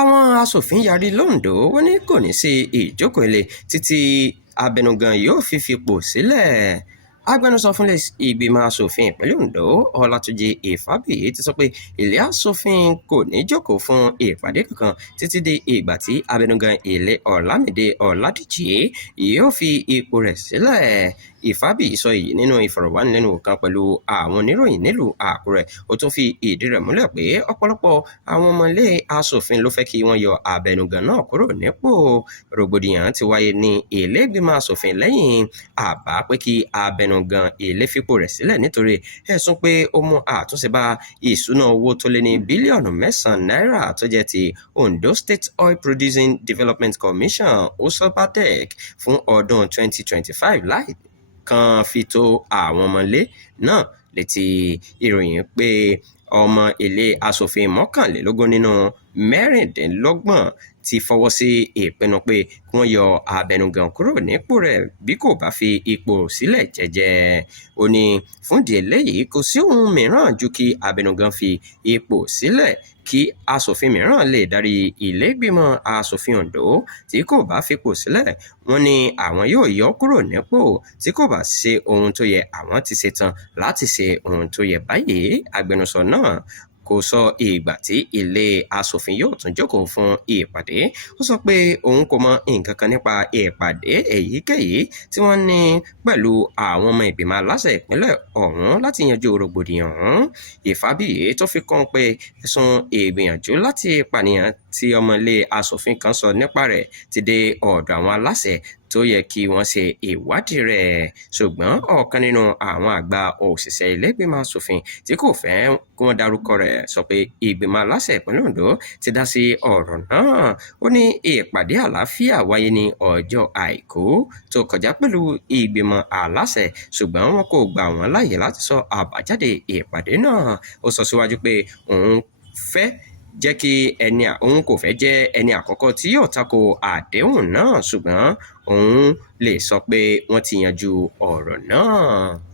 àwọn aṣòfin yarí londo wọ́n ní kò ní sí ìjókòó ilé títí abẹnugan yóò fi fipò sílẹ̀. agbẹnusọ fún ìgbìmọ̀ aṣòfin ìpínlẹ̀ Ondo Ọlátúnjí Ìfábíyì ti sọ pé ilé aṣòfin kò ní jókòó fún ìpàdé kankan títí di ìgbà tí abẹnugan ilé Ọlámídé Ọládìjì yóò fi ipò rẹ̀ sílẹ̀. Ìfábíyì sọ èyí nínú ìfọ̀rọ̀wánilẹ́nuwò kan pẹ̀lú àwọn oníròyìn nílùú Àkúrẹ́. Ó tún fi ìdí rẹ̀ múlẹ̀ pé ọ̀pọ̀lọpọ̀ àwọn ọmọ ilé aṣòfin ló fẹ́ kí wọ́n yọ abẹnugan náà kúrò nípò. Rògbòdìyàn ti wáyé ní ilé ìgbìmọ̀ aṣòfin lẹ́yìn àbá pé kí abẹnugan ilé fipò rẹ̀ sílẹ̀ nítorí ẹ̀sùn pé ó mú àtúnṣe bá ìṣúná owó tó lé ní bílíọ̀nù 9 náírà tó jẹ́ ti Ondo State Oil Producing Development Commission OSOPADEC fún ọdún 2025 láì kan fi tó àwọn ọmọlé náà létí. Ìròyìn pé ọmọ ilé aṣòfin 21 nínú 26 ti fọwọ́ sí ìpinnu pé kí wọ́n yọ abẹnugan kúrò nípò rẹ̀ bí kò bá fi ipò sílẹ̀ jẹ́jẹ́. Ó ní fún ìdí eléyìí kò sí ohun mìíràn ju kí abẹnugan fi ipò sílẹ̀ kí aṣòfin mìíràn lè darí ilé ìgbìmọ̀ aṣòfin Ondo. Tí kò bá fipò sílẹ̀, wọ́n ní àwọn yóò yọ kúrò nípò. Tí kò bá ṣe ohun tó yẹ, àwọn ti ṣetán láti ṣe ohun tó yẹ báyìí. Agbẹnusọ náà kò sọ ìgbà tí ilé aṣòfin yóò tún jókòó fún ìpàdé. Ó sọ pé òun kò mọ nǹkan kan nípa ìpàdé èyíkéyìí tí wọ́n ní pẹ̀lú àwọn ọmọ ìgbìmọ̀ aláṣẹ ìpínlẹ̀ ọ̀hún láti yanjú rògbòdìyàn ọ̀hún. Ìfábíyì tó fi kún pé ẹ̀sùn ìgbìyànjú láti pànìyàn tí ọmọ ilé aṣòfin kan sọ nípa rẹ̀ ti dé ọ̀dọ̀ àwọn aláṣẹ tó yẹ kí wọ́n ṣe ìwádìí rẹ̀. Ṣùgbọ́n ọ̀kan nínú àwọn àgbà òṣìṣẹ́ ilé ìgbìmọ̀ aṣòfin tí kò fẹ́ kí wọ́n dárúkọ rẹ̀ sọ pé ìgbìmọ̀ aláṣẹ ìpínlẹ̀ Ondo ti dá sí ọ̀rọ̀ náà. Ó ní ìpàdé àlàáfíà wáyé ní ọjọ́ Àìkú tó kọjá pẹ̀lú ìgbìmọ̀ aláṣẹ, ṣùgbọ́n wọn kò gbà wọ́n láàyè láti sọ àbájáde ìpàdé náà. Ó sọ síwájú pé òun kò fẹ́ jẹ́ ẹni àkọ́kọ́ tí yóò tako àdéhùn náà, ṣùgbọ́n òun lè sọ pé wọ́n ti yanjú ọ̀rọ̀ náà.